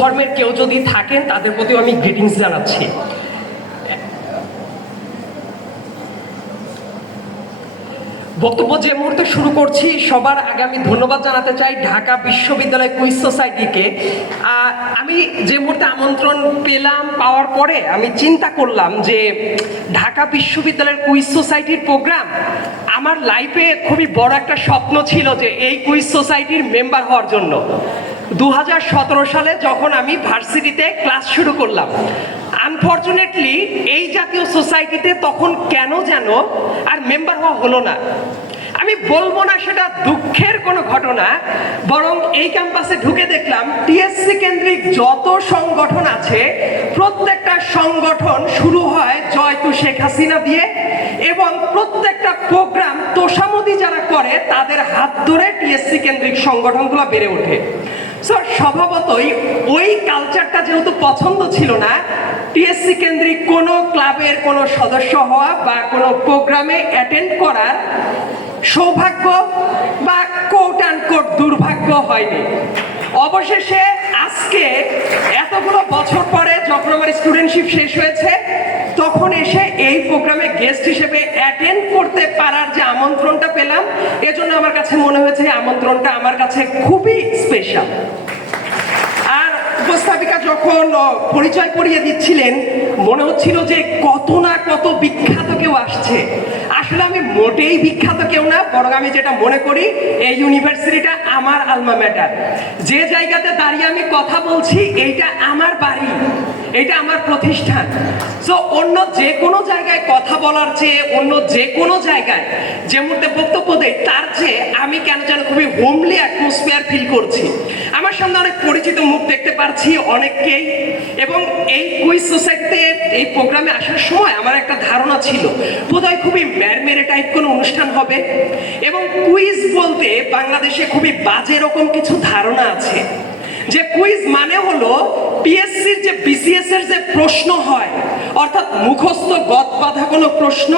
ধর্মের কেউ যদি থাকেন তাদের প্রতিও আমি গ্রিটিংস জানাচ্ছি। বক্তব্য যে মুহূর্তে শুরু করছি সবার আগে আমি ধন্যবাদ জানাতে চাই ঢাকা বিশ্ববিদ্যালয় কুইজ সোসাইটিকে। আমি যে মুহূর্তে আমন্ত্রণ পাওয়ার পরে আমি চিন্তা করলাম যে ঢাকা বিশ্ববিদ্যালয়ের কুইজ সোসাইটির প্রোগ্রাম আমার লাইফে খুবই বড় একটা স্বপ্ন ছিল যে এই কুইজ সোসাইটির মেম্বার হওয়ার জন্য। 2017 সালে যখন আমি ভার্সিটিতে ক্লাস শুরু করলাম, আনফর্চুনেটলি এই জাতীয় সোসাইটিতে তখন কেন যেন আর মেম্বার হওয়া হলো না। আমি বলবো না সেটা দুঃখের কোনো ঘটনা, বরং এই ক্যাম্পাসে ঢুকে দেখলাম টিএসসি কেন্দ্রিক যত সংগঠন আছে প্রত্যেকটা সংগঠন শুরু হয় জয় টু শেখ হাসিনা দিয়ে, এবং প্রত্যেকটা প্রোগ্রাম তোষামোদি যারা করে তাদের হাত ধরে টিএসসি কেন্দ্রিক সংগঠনগুলো বেড়ে ওঠে। সো স্বভাবতই ওই কালচারটা যেহেতু পছন্দ ছিল না, টিএসসি কেন্দ্রিক কোনো ক্লাবের কোনো সদস্য হওয়া বা কোনো প্রোগ্রামে অ্যাটেন্ড করার সৌভাগ্য বা কোট অ্যান্ড কোট দুর্ভাগ্য হয়নি। অবশেষে আজকে এতগুলো বছর পরে যখন আমার স্টুডেন্টশিপ শেষ হয়েছে তখন এসে এই প্রোগ্রামে গেস্ট হিসেবে অ্যাটেন্ড করতে পারার যে আমন্ত্রণটা পেলাম, এজন্য আমার কাছে মনে হয়েছে আমন্ত্রণটা আমার কাছে খুবই স্পেশাল। আর উপস্থাপিকা যখন পরিচয় করিয়ে দিচ্ছিলেন মনে হচ্ছিল যে কত না কত বিখ্যাত কেউ আসছে। আসলে আমি মোটেই বিখ্যাত কেউ না, বরং আমি যেটা মনে করি এই ইউনিভার্সিটিটা আমার আলমা ম্যাটার। যে জায়গাতে দাঁড়িয়ে আমি কথা বলছি এইটা আমার বাড়ি, এটা আমার প্রতিষ্ঠান। সো অন্য যে কোনো জায়গায় কথা বলার চেয়ে, অন্য যে কোনো জায়গায় যে মুহূর্তে বক্তব্য দেয় তার চেয়ে আমি কেন যেন খুবই হোমলি অ্যাটমসফিয়ার ফিল করছি। আমার সামনে অনেক পরিচিত মুখ দেখতে পাচ্ছি অনেককেই, এবং এই কুইজ সোসাইটিতে এই প্রোগ্রামে আসার সময় আমার একটা ধারণা ছিল বোধহয় খুবই মেরে টাইপ কোনো অনুষ্ঠান হবে, এবং কুইজ বলতে বাংলাদেশে খুবই বাজে রকম কিছু ধারণা আছে যে কুইজ মানে হলো পিএসসির যে বিসিএস এর যে প্রশ্ন হয়, অর্থাৎ মুখস্থ গদ বাঁধা কোনো প্রশ্ন,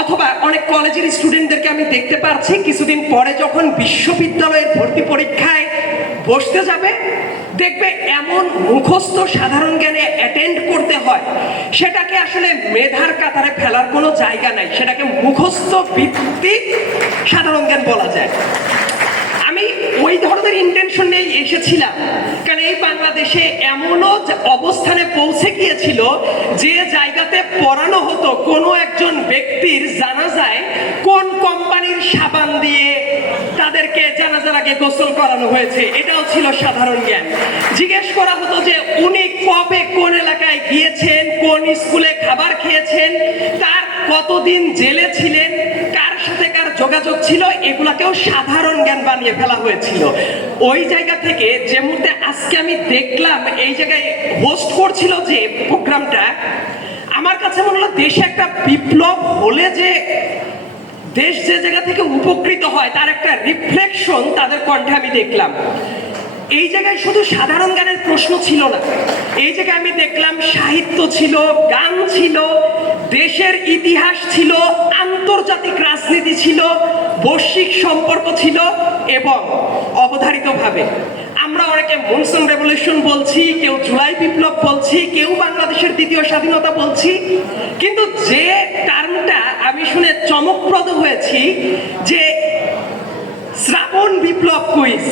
অথবা অনেক কলেজের স্টুডেন্টদেরকে আমি দেখতে পাচ্ছি কিছুদিন পরে যখন বিশ্ববিদ্যালয়ের ভর্তি পরীক্ষায় বসতে যাবে দেখবে এমন মুখস্থ সাধারণ জ্ঞানে অ্যাটেন্ড করতে হয় সেটাকে আসলে মেধার কাতারে ফেলার কোনো জায়গা নাই, সেটাকে মুখস্থ ভিত্তিক সাধারণ জ্ঞান বলা যায়। আমি ওই ধরনের ইন্টেনশন নিয়ে এসেছিলাম, কারণ এই বাংলাদেশে এমনও অবস্থানে পৌঁছে গিয়েছিল যে জায়গাতে পড়ানো হতো কোনো একজন ব্যক্তির জানাজায় কোন কোম্পানির সাবান দিয়ে তাদেরকে জানাজার আগে গোসল করানো হয়েছে, এটাও ছিল সাধারণ জ্ঞান। জিজ্ঞেস করা হতো যে উনি কবে কোন এলাকায় গিয়েছেন, কোন স্কুলে খাবার খেয়েছেন, তার কতদিন জেলে ছিলেন, কার সাথে কার যোগাযোগ ছিল, এগুলাকেও সাধারণ জ্ঞান বানিয়ে ফেলা হয়েছিল। ওই জায়গা থেকে যে মুহূর্তে আজকে আমি দেখলাম এই জায়গায় হোস্ট করছিল যে প্রোগ্রামটা, আমার কাছে মনে হলো দেশে একটা বিপ্লব হলে যে দেশ যে জায়গা থেকে উপকৃত হয় তার একটা রিফ্লেকশন তাদের কণ্ঠে আমি দেখলাম। এই জায়গায় শুধু সাধারণ জ্ঞানের প্রশ্ন ছিল না, এই জায়গায় আমি দেখলাম সাহিত্য ছিল, গান ছিল, দেশের ইতিহাস ছিল, আন্তর্জাতিক রাজনীতি ছিল, বৈশ্বিক সম্পর্ক ছিল, এবং অবধারিতভাবে আমরা অনেকে মনসুন রেভলিউশন বলছি, কেউ জুলাই বিপ্লব বলছি, কেউ বাংলাদেশের দ্বিতীয় স্বাধীনতা বলছি, কিন্তু যে টার্মটা আমি শুনে চমকপ্রদ হয়েছি যে শ্রাবণ বিপ্লব কুইজ,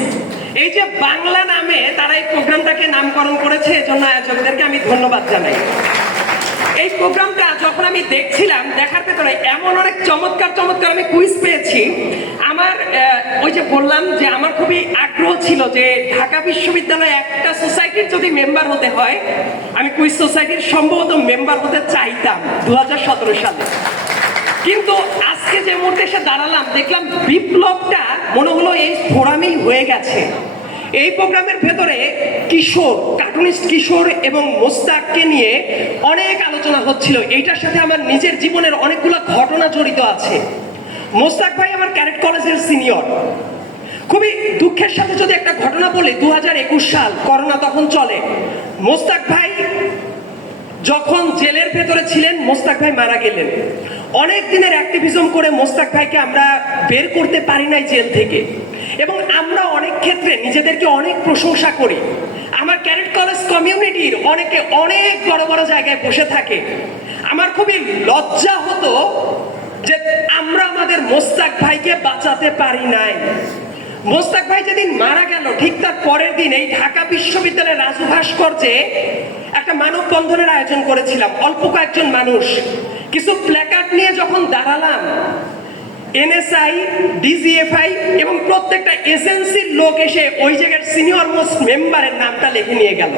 এই যে বাংলা নামে তারা এই প্রোগ্রামটাকে নামকরণ করেছে, এজন্য আয়োজকদেরকে আমি ধন্যবাদ জানাই। এই প্রোগ্রামটা যখন আমি দেখছিলাম, দেখার ভেতরে এমন অনেক চমৎকার চমৎকার আমি কুইজ পেয়েছি। আমার ওই যে বললাম যে আমার খুবই আগ্রহ ছিল যে ঢাকা বিশ্ববিদ্যালয়ে একটা সোসাইটির যদি মেম্বার হতে হয়, আমি কুইজ সোসাইটির সম্ভবত মেম্বার হতে চাইতাম 2017 সালে। কিন্তু আজকে যে মুহূর্তে এসে দাঁড়ালাম দেখলাম বিপ্লবটা মনে হলো এই ফোরামেই হয়ে গেছে। এই প্রোগ্রামের ভেতরে কিশোর, কার্টুনিস্ট কিশোর এবং মোস্তাককে নিয়ে অনেক আলোচনা হচ্ছিল। এইটার সাথে আমার নিজের জীবনের অনেকগুলো ঘটনা জড়িত আছে। মোস্তাক ভাই আমার ক্যাডেট কলেজের সিনিয়র। খুবই দুঃখের সাথে যদি একটা ঘটনা বলি, 2021 সাল, করোনা তখন চলে। মোস্তাক ভাই যখন জেলের ভেতরে ছিলেন, মোস্তাক ভাই মারা গেলেন। অনেক দিনের অ্যাক্টিভিজম করে মোস্তাক ভাইকে আমরা বের করতে পারি নাই জেল থেকে, এবং আমরা অনেক ক্ষেত্রে নিজেদেরকে অনেক প্রশংসা করি। আমার ক্যাডেট কলেজ রাজনীতির অনেকে অনেক বড় বড় জায়গায় বসে থাকে। আমার খুবই লজ্জা হতো যে আমরা আমাদের মোস্তাক ভাইকে বাঁচাতে পারি নাই। মোস্তাক ভাই যেদিন মারা গেল ঠিক তার পরের দিন এই ঢাকা বিশ্ববিদ্যালয়ের রাজু ভাস্কর্যে একটা মানববন্ধনের আয়োজন করেছিলাম। অল্প কয়েকজন মানুষ কিছু প্ল্যাকার্ড নিয়ে যখন দাঁড়ালাম, এনএসআই, ডিজিএফআই এবং প্রত্যেকটা এজেন্সির লোক এসে ওই জায়গার সিনিয়র মোস্ট মেম্বারের নামটা লিখে নিয়ে গেল।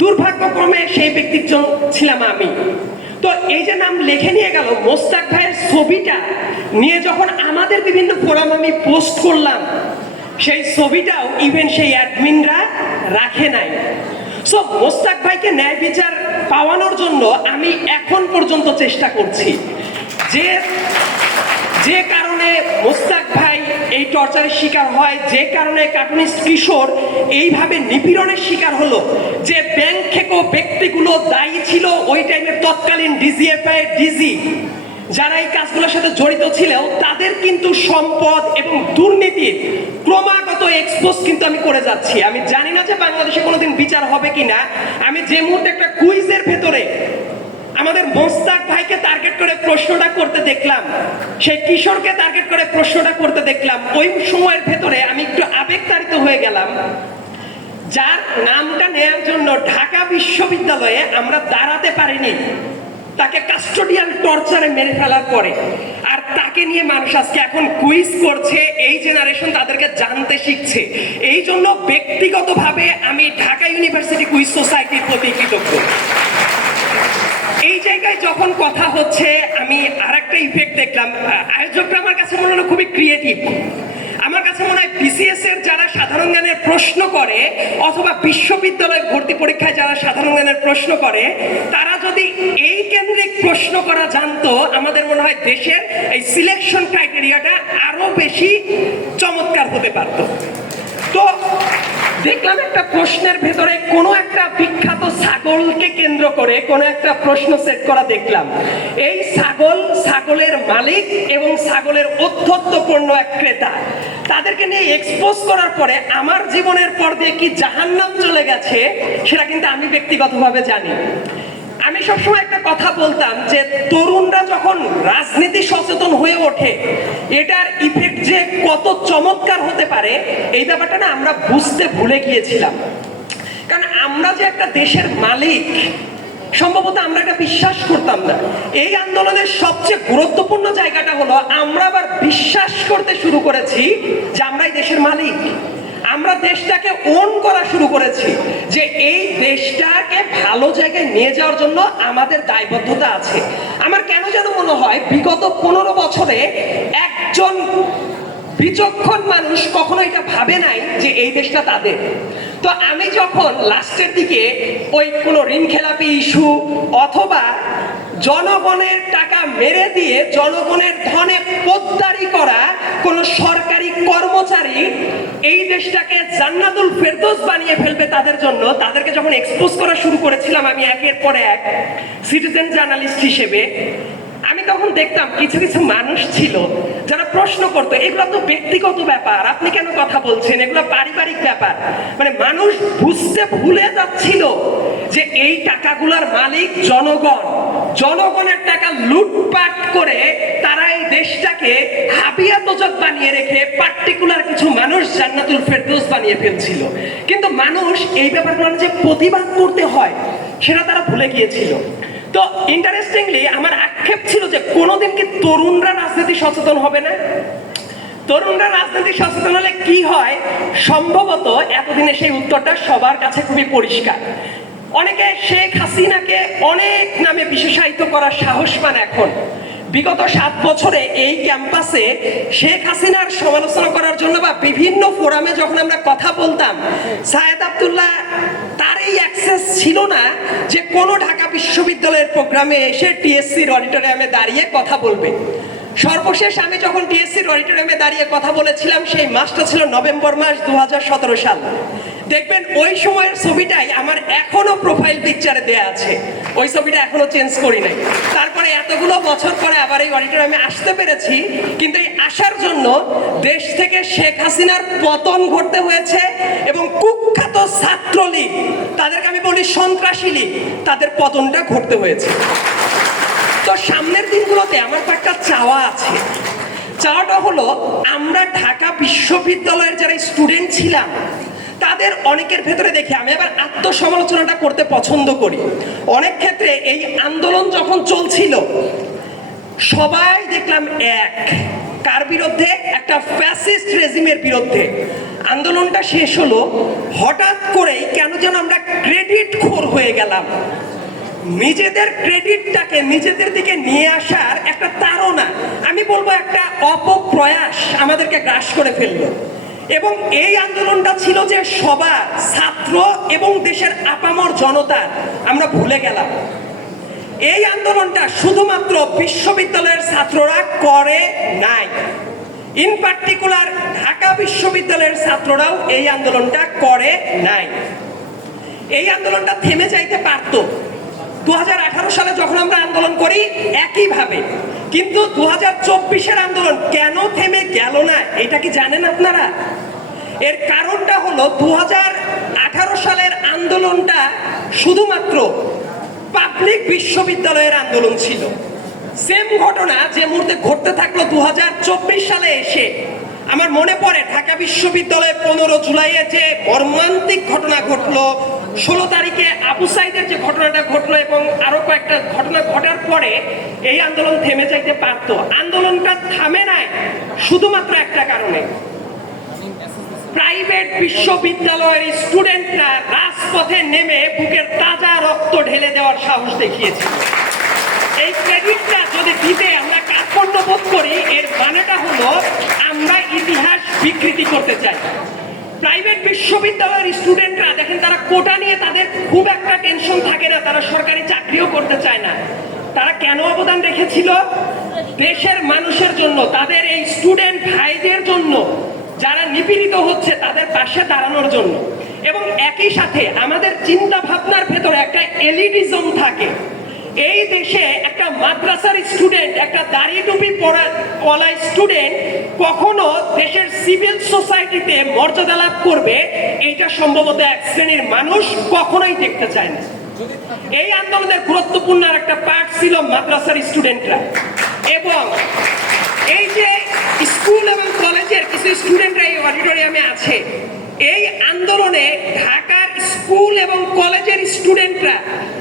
দুর্ভাগ্যক্রমে সেই ব্যক্তিজন ছিলাম আমি। তো এই যে নাম লিখে নিয়ে গেল, মোস্তাক ভাইয়ের ছবিটা নিয়ে যখন আমাদের বিভিন্ন ফোরাম আমি পোস্ট করলাম, সেই ছবিটাও ইভেন সেই অ্যাডমিনরা রাখে নাই। সো মোস্তাক ভাইকে ন্যায় বিচার পাওয়ানোর জন্য আমি এখন পর্যন্ত চেষ্টা করছি। যে কারণে মোস্তাক ভাই এই টর্চারের শিকার হয়, যে কারণে কার্টুনিস্ট কিশোর এইভাবে নিপীড়নের শিকার হলো, যে ব্যাংক খেকো ব্যক্তিগুলো দায়ী ছিল ওই টাইমের তৎকালীন ডিজিএফআই ডিজি, যারা এই কাজগুলোর সাথে জড়িত ছিল, তাদের কিন্তু সম্পদ এবং দুর্নীতির ক্রমাগত এক্সপোজ কিন্তু আমি করে যাচ্ছি। আমি জানি না যে বাংলাদেশে কোনোদিন বিচার হবে কিনা। আমি যে মুহূর্তে একটা কুইজের ভেতরে আমাদের মোস্তাক ভাইকে টার্গেট করে প্রশ্নটা করতে দেখলাম, সেই কিশোরকে টার্গেট করে প্রশ্নটা করতে দেখলাম, ওই সময়ের ভেতরে আমি একটু আবেগতাড়িত হয়ে গেলাম। যার নামটা নেয়ার জন্য ঢাকা বিশ্ববিদ্যালয়ে আমরা দাঁড়াতে পারিনি, তাকে কাস্টোডিয়াল টর্চারে মেরে ফেলার পরে, আর তাকে নিয়ে মানুষ আজকে এখন কুইজ করছে, এই জেনারেশন তাদেরকে জানতে শিখছে। এই জন্য ব্যক্তিগতভাবে আমি ঢাকা ইউনিভার্সিটি কুইজ সোসাইটির প্রতি কৃতজ্ঞ। এই জায়গায় যখন কথা হচ্ছে, আমি আরেকটা ইফেক্ট দেখলাম। আয়োজকরা আমার কাছে মনে হলো খুবই ক্রিয়েটিভ। আমার কাছে মনে হয় বিসিএস এর যারা সাধারণ জ্ঞানের প্রশ্ন করে, অথবা বিশ্ববিদ্যালয় ভর্তি পরীক্ষায় যারা সাধারণ জ্ঞানের প্রশ্ন করে, তারা যদি এই কেন্দ্রিক প্রশ্ন করা জানতো, আমাদের মনে হয় দেশের এই সিলেকশন ক্রাইটেরিয়াটা আরো বেশি চমৎকার হতে পারত। তো দেখলাম একটা প্রশ্নের ভেতরে কোনো একটা বিখ্যাত ছাগলকে কেন্দ্র করে কোনো একটা প্রশ্ন সেট করা দেখলাম। এই ছাগলের মালিক এবং ছাগলের অধ্যত্বপূর্ণ এক ক্রেতা, তাদেরকে নিয়ে এক্সপোজ করার পরে আমার জীবনের পর দিয়ে কি জাহান্নাম চলে গেছে সেটা কিন্তু আমি ব্যক্তিগতভাবে জানি। আমি সবসময় একটা কথা বলতাম যে তরুণরা যখন রাজনীতি সচেতন হয়ে ওঠে, এটার ইফেক্ট যে কত চমৎকার হতে পারে এই ব্যাপারটা না আমরা বুঝতে ভুলে গিয়েছিলাম। কারণ আমরা যে একটা দেশের মালিক, সম্ভবত আমরা এটা বিশ্বাস করতাম না। এই আন্দোলনের সবচেয়ে গুরুত্বপূর্ণ জায়গাটা হলো আমরা আবার বিশ্বাস করতে শুরু করেছি যে আমরাই দেশের মালিক। আমরা দেশটাকে ওন করা শুরু করেছি যে এই দেশটাকে ভালো জায়গায় নিয়ে যাওয়ার জন্য আমাদের দায়বদ্ধতা আছে। আমার কেন যেন মনে হয় বিগত 15 বছরে একজন বিচক্ষণ মানুষ কখনো এটা ভাবে নাই যে এই দেশটা তাদের। তো আমি যখন লাস্টের দিকে ওই কোনো ঋণ খেলাপি ইস্যু অথবা জনগণের টাকা মেরে দিয়ে জনগণের ধনে পোদ্দারি করা কোন সরকারি কর্মচারী এই দেশটাকে জান্নাতুল ফেরদৌস বানিয়ে ফেলবে তাদের জন্য, তাদেরকে যখন এক্সপোজ করা শুরু করেছিলাম আমি একের পর এক সিটিজেন জার্নালিস্ট হিসেবে, আমি তখন দেখতাম কিছু কিছু মানুষ ছিল যারা প্রশ্ন করতো, এগুলো তো ব্যক্তিগত ব্যাপার, আপনি কেন কথা বলছেন, এগুলো পারিবারিক ব্যাপার। মানে মানুষ বুঝতে ভুলে যাচ্ছিল যে এই টাকাগুলোর মালিক জনগণ। জনগণের টাকা লুটপাট করে তারা এই দেশটাকে হাবিয়া তোজক বানিয়ে রেখে পার্টিকুলার কিছু মানুষ জান্নাতুল ফেরদৌস বানিয়ে ফেলছিল। কিন্তু মানুষ এই ব্যাপারগুলো যে প্রতিবাদ করতে হয় সেটা তারা ভুলে গিয়েছিল। তো ইন্টারেস্টিংলি আমার আক্ষেপ ছিল যে কোনোদিন কি তরুণরা রাজনীতি সচেতন হবে না? তরুণরা রাজনীতি সচেতন হলে কি হয়? সম্ভবত এতদিনে সেই উত্তরটা সবার কাছে খুবই পরিষ্কার। অনেকে শেখ হাসিনাকে অনেক নামে বিশেষায়িত করার সাহস পান এখন। বিগত 7 বছরে এই ক্যাম্পাসে শেখ হাসিনার সমালোচনা করার জন্য বা বিভিন্ন ফোরামে যখন আমরা কথা বলতাম, সায়েদ আব্দুল্লাহ তার এই অ্যাক্সেস ছিল না যে কোনো ঢাকা বিশ্ববিদ্যালয়ের প্রোগ্রামে এসে টিএসসির অডিটোরিয়ামে দাঁড়িয়ে কথা বলবে। সর্বশেষ আমি যখন টিএসসির অডিটোরিয়ামে দাঁড়িয়ে কথা বলেছিলাম সেই মাসটা ছিল নভেম্বর মাস 2017 সাল। দেখবেন ওই সময়ের ছবিটাই আমার এখনো প্রোফাইল পিকচারে দেয়া আছে, ওই ছবিটা এখনো চেঞ্জ করি নাই। তারপরে এতগুলো বছর পরে আবার এই অডিটোরিয়ামে আসতে পেরেছি, কিন্তু এই আসার জন্য দেশ থেকে শেখ হাসিনার পতন ঘটতে হয়েছে এবং কুখ্যাত ছাত্রলীগ, তাদেরকে আমি শিমুলী সন্ত্রাসী লীগ, তাদের পতনটা ঘটতে হয়েছে। তো সামনের দিনগুলোতে আমার তো একটা চাওয়া আছে। চাওয়াটা হলো, আমরা ঢাকা বিশ্ববিদ্যালয়ের যারা স্টুডেন্ট ছিলাম তাদের অনেকের ভেতরে দেখি, আমি আবার আত্মসমালোচনাটা করতে পছন্দ করি, অনেক ক্ষেত্রে এই আন্দোলন যখন চলছিল সবাই দেখলাম এক, কার বিরুদ্ধে? একটা ফ্যাসিস্ট রেজিমের বিরুদ্ধে। আন্দোলনটা শেষ হলো, হঠাৎ করেই কেন যেন আমরা ক্রেডিট খোর হয়ে গেলাম। নিজেদের ক্রেডিটটাকে নিজেদের দিকে নিয়ে আসার একটা তাড়না, আমি বলবো একটা অপপ্রয়াস আমাদেরকে গ্রাস করে ফেললো। এবং এই আন্দোলনটা ছিল যে সবার, ছাত্র এবং দেশের আপামর জনতার, আমরা ভুলে গেলাম। এই আন্দোলনটা শুধুমাত্র বিশ্ববিদ্যালয়ের ছাত্ররা করে নাই, ইন পার্টিকুলার ঢাকা বিশ্ববিদ্যালয়ের ছাত্ররাও এই আন্দোলনটা করে নাই। এই আন্দোলনটা থেমে যাইতে পারতো 2018 সালে যখন আমরা আন্দোলন করি একইভাবে, কিন্তু 2024-এর আন্দোলন কেন থেমে গেল না এটা কি জানেন আপনারা? এর কারণটা হলো 2018 সালের আন্দোলনটা শুধুমাত্র পাবলিক বিশ্ববিদ্যালয়ের আন্দোলন ছিল। সেম ঘটনা যে মুহূর্তে ঘটতে থাকলো 2024 সালে এসে, আমার মনে পড়ে ঢাকা বিশ্ববিদ্যালয়ে 15 জুলাইয়ে যে মর্মান্তিক ঘটনা ঘটলো, 16 তারিখে আবু সাইদের যে ঘটনাটা ঘটলো এবং আরো কয়েকটা ঘটনা ঘটার পরে এই আন্দোলন থেমে যাইতে পারত। আন্দোলনটা থামে নাই শুধুমাত্র একটা কারণে, প্রাইভেট বিশ্ববিদ্যালয়ের স্টুডেন্টরা রাজপথে নেমে বুকের তাজা রক্ত ঢেলে দেওয়ার সাহস দেখিয়েছে। এই ক্রেডিটটা যদি দিতে আমরা কার্পণ্য বোধ করি, এর মানেটা হলো আমরা ইতিহাস বিকৃতি করতে চাই। প্রাইভেট বিশ্ববিদ্যালয়ের স্টুডেন্টরা দেখেন, তারা কোটা নিয়ে তাদের খুব একটা টেনশন থাকে না, তারা সরকারি চাকরিও করতে চায় না। তারা কেন অবদান রেখেছিল? দেশের মানুষের জন্য, তাদের এই স্টুডেন্ট ভাইদের জন্য, যারা নিপীড়িত হচ্ছে তাদের পাশে দাঁড়ানোর জন্য। এবং একই সাথে আমাদের চিন্তা ভাবনার ভেতরে একটা এলিটিজম থাকে। এই দেশে একটা মাদ্রাসার স্টুডেন্ট, একটা দাড়ি টুপি পরা স্টুডেন্ট কখনো দেশের সিভিল সোসাইটিতে মর্যাদা লাভ করবে, এইটা সম্ভবত এক শ্রেণীর মানুষ কখনোই দেখতে চায় না। এই আন্দোলনের গুরুত্বপূর্ণ আর একটা পার্ট ছিল মাদ্রাসার স্টুডেন্টরা। এবং এই যে স্কুল এবং কলেজের কিছু স্টুডেন্টরা এই অডিটোরিয়ামে আছে, এই আন্দোলনে ঢাকার স্কুল এবং কলেজের স্টুডেন্টরা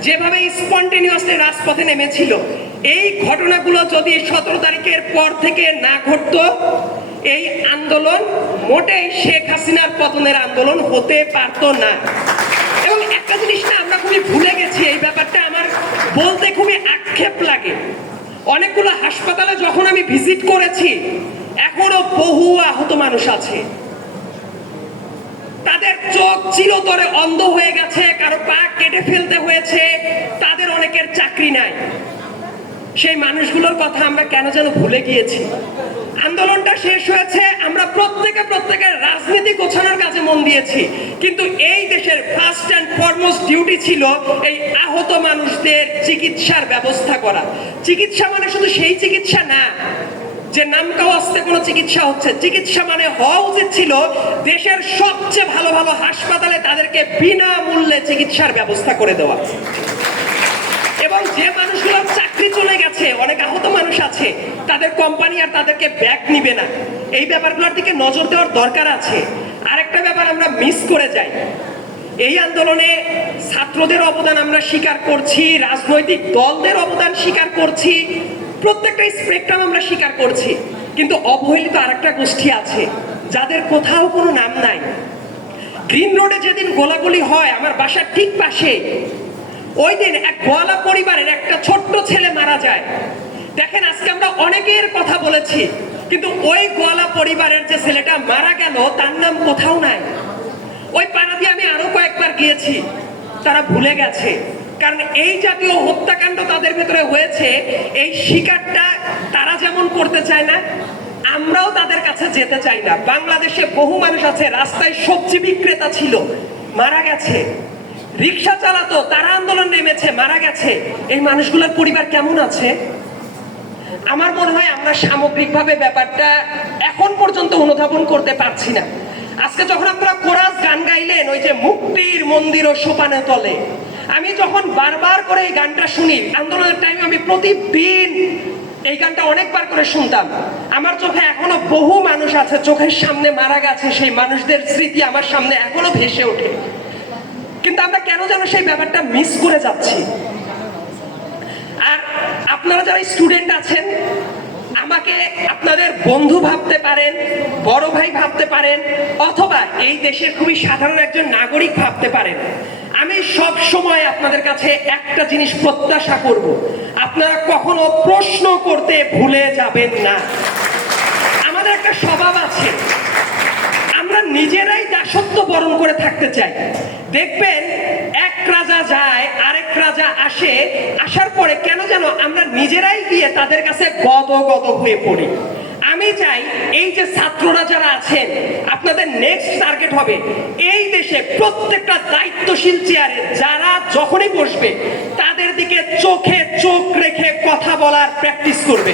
যেভাবে স্পন্টেনিয়াসলি রাজপথে নেমেছিল, এই ঘটনাগুলো যদি 17 তারিখের পর থেকে না ঘটতো, এই আন্দোলন মোটেই শেখ হাসিনার পতনের আন্দোলন হতে পারতো না। এবং একটা জিনিস না আমরা খুবই ভুলে গেছি, এই ব্যাপারটা আমার বলতে খুবই আক্ষেপ লাগে। অনেকগুলো হাসপাতালে যখন আমি ভিজিট করেছি, এখনো বহু আহত মানুষ আছে, তাদের চোখ চিরতরে অন্ধ হয়ে গেছে, কারো পা কেটে ফেলতে হয়েছে, তাদের অনেকের চাকরি নাই। সেই মানুষগুলোর কথা আমরা কেন যেন ভুলে গিয়েছি। আন্দোলনটা শেষ হয়েছে, আমরা প্রত্যেকের রাজনীতি গোছানোর কাজে মন দিয়েছি, কিন্তু এই দেশের ফার্স্ট অ্যান্ড ফরমোস্ট ডিউটি ছিল এই আহত মানুষদের চিকিৎসার ব্যবস্থা করা। চিকিৎসা মানে শুধু সেই চিকিৎসা না যে নামকাওয়াস্তে কোনো চিকিৎসা হচ্ছে। চিকিৎসা মানে হওয়া উচিত ছিল দেশের সবচেয়ে ভালো ভালো হাসপাতালে তাদেরকে বিনামূল্যে চিকিৎসার ব্যবস্থা করে দেওয়া। এবং যে মানুষগুলোর চাকরি চলে গেছে, অনেক আহত মানুষ আছে, তাদের কোম্পানি আর তাদেরকে ব্যাক নিবে না। এই ব্যাপারগুলোর দিকে নজর দেওয়ার দরকার আছে। আরেকটা ব্যাপার আমরা মিস করে যাই, এই আন্দোলনে ছাত্রদের অবদান আমরা স্বীকার করছি, রাজনৈতিক দলদের অবদান স্বীকার করছি, প্রত্যেকটা স্পেকট্রাম আমরা স্বীকার করছি, কিন্তু অবহেলিত আরেকটা গোষ্ঠী আছে যাদের কোথাও কোনো নাম নাই। গ্রিন রোডে যেদিন গোলাগুলি হয়, আমার বাসার ঠিক পাশে, ওই দিন এক গোয়ালা পরিবারের একটা ছোট্ট ছেলে মারা যায়। দেখেন, আজকে আমরা অনেকের কথা বলেছি, কিন্তু ওই গোয়ালা পরিবারের যে ছেলেটা মারা গেল তার নাম কোথাও নাই। ওই পাড়া দিয়ে আমি আরো কয়েকবার গিয়েছি, তারা ভুলে গেছে। কারণ এই জাতীয় হত্যাকাণ্ড তাদের ভেতরে হয়েছে, এই শিকারটা তারা যেমন করতে চায় না, আমরাও তাদের কাছে যেতে চাই না। বাংলাদেশে বহু মানুষ আছে, রাস্তায় সবজি বিক্রেতা ছিল, মারা গেছে, রিক্সা চালাতো, তারা আন্দোলন নেমেছে, মারা গেছে। এই মানুষগুলোর পরিবার কেমন আছে? আমার মনে হয় আমরা সামগ্রিকভাবে ব্যাপারটা এখন পর্যন্ত অনুধাবন করতে পারছি না। আজকে যখন আপনারা কোরাস গান গাইলেন, ওই যে মুক্তির মন্দির ও সোপানে তলে, আমি যখন বারবার করে এই গানটা শুনি, আন্দোলনের টাইমে আমি প্রতিদিন এই গানটা অনেকবার করে শুনতাম। আমার চোখে এখনো বহু মানুষ আছে, চোখের সামনে মারা গেছে, সেই মানুষদের স্মৃতি আমার সামনে এখনো ভেসে ওঠে। কিন্তু আমরা কেন যেন সেই ব্যাপারটা মিস করে যাচ্ছি। আর আপনারা যারা স্টুডেন্ট আছেন, আমাকে আপনাদের বন্ধু ভাবতে পারেন, বড় ভাই ভাবতে পারেন, অথবা এই দেশের খুবই সাধারণ একজন নাগরিক ভাবতে পারেন। আমি সব সময় আপনাদের কাছে একটা জিনিস প্রত্যাশা করব, আপনারা কখনো প্রশ্ন করতে ভুলে যাবেন না। আমাদের একটা স্বভাব আছে, আমরা নিজেরাই দাসত্ব বরণ করে থাকতে চাই। দেখবেন এক রাজা যায়, আরেক রাজা আসে, আসার পরে কেন যেন আমরা নিজেরাই গিয়ে তাদের কাছে গদ হয়ে পড়ি। আমি চাই এই যে ছাত্ররা যারা আছেন, আপনাদের নেক্সট টার্গেট হবে এই দেশে প্রত্যেকটা দায়িত্বশীল চেয়ারে যারা যখনই বসবে তাদের দিকে চোখে চোখ রেখে কথা বলার প্র্যাকটিস করবে।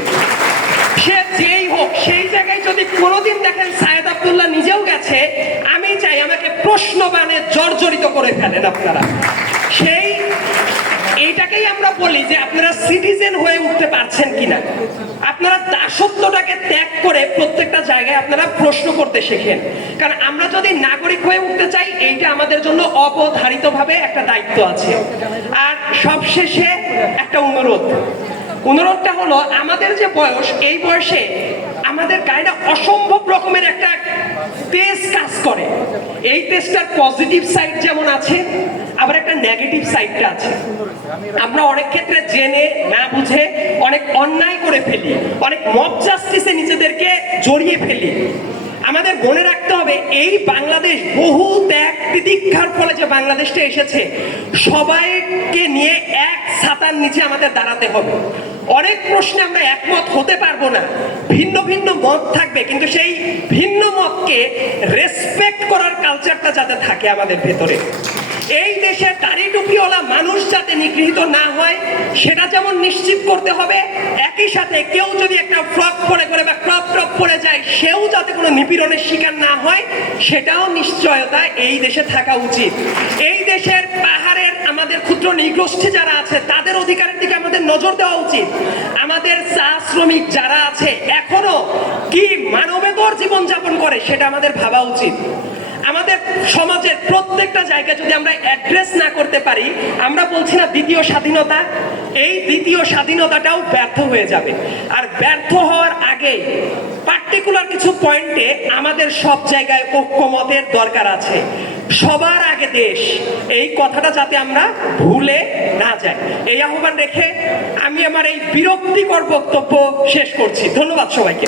সে যেই হোক, সেই জায়গায় যদি কোনোদিন দেখেন সায়েদ আব্দুল্লাহ নিজেও গেছে, আমি চাই আমাকে প্রশ্নবাণে জর্জরিত করে ফেলেন আপনারা। এইটাকেই আমরা বলি যে আপনারা সিটিজেন হয়ে উঠতে পারছেন কিনা। আপনারা দাসত্বটাকে ত্যাগ করে প্রত্যেকটা জায়গায় আপনারা প্রশ্ন করতে শেখেন। কারণ আমরা যদি নাগরিক হয়ে উঠতে চাই, এইটা আমাদের জন্য অবধারিতভাবে একটা দায়িত্ব আছে। আর সবশেষে একটা অনুরোধটা হলো, আমাদের যে বয়স, এই বয়সে আমাদের গায়ে অসম্ভব রকমের একটা তেজ কাজ করে। এই তেজটার পজিটিভ সাইড যেমন আছে, আবার একটা নেগেটিভ সাইডটা আছে। আমরা অনেক ক্ষেত্রে জেনে না বুঝে অনেক অন্যায় করে ফেলি, অনেক মব জাস্টিসে নিজেদেরকে জড়িয়ে ফেলি। আমাদের মনে রাখতে হবে, এই বাংলাদেশ বহু ত্যাগ তিতিক্ষার ফলে যে বাংলাদেশটা এসেছে, সবাইকে নিয়ে এক ছাতার নিচে আমাদের দাঁড়াতে হবে। অনেক প্রশ্নে আমরা একমত হতে পারবো না, ভিন্ন ভিন্ন মত থাকবে, কিন্তু সেই ভিন্ন মতকে রেসপেক্ট করার কালচারটা যাতে থাকে আমাদের ভেতরে। এই দেশে দাড়ি টুপিওয়ালা মানুষ যাতে নিগৃহীত না হয়, সেটা যেমন নিশ্চিত করতে হবে, একই সাথে কেউ যদি একটা ফ্রক পরে করে বা ক্রপ টপ পরে যায়, সেও যাতে কোনো নিপীড়নের শিকার না হয়, সেটাও নিশ্চয়তা এই দেশে থাকা উচিত। এই দেশের পাহাড়ের আমাদের ক্ষুদ্র নৃগোষ্ঠী যারা আছে, তাদের অধিকারের দিকে আমাদের নজর দেওয়া উচিত। আমাদের চা শ্রমিক যারা আছে, এখনো কি মানবেতর জীবনযাপন করে, সেটা আমাদের ভাবা উচিত। আমাদের সমাজের প্রত্যেকটা জায়গায় যদি আমরা অ্যাড্রেস না করতে পারি, আমরা বলছি না দ্বিতীয় স্বাধীনতা, এই দ্বিতীয় স্বাধীনতাটাও ব্যর্থ হয়ে যাবে। আর ব্যর্থ হওয়ার আগে পার্টিকুলার কিছু পয়েন্টে আমাদের সব জায়গায় ঐক্যমতের দরকার আছে। সবার আগে দেশ, এই কথাটা যাতে আমরা ভুলে না যাই, এই আহ্বান রেখে আমি আমার এই বিরক্তিকর বক্তব্য শেষ করছি। ধন্যবাদ সবাইকে।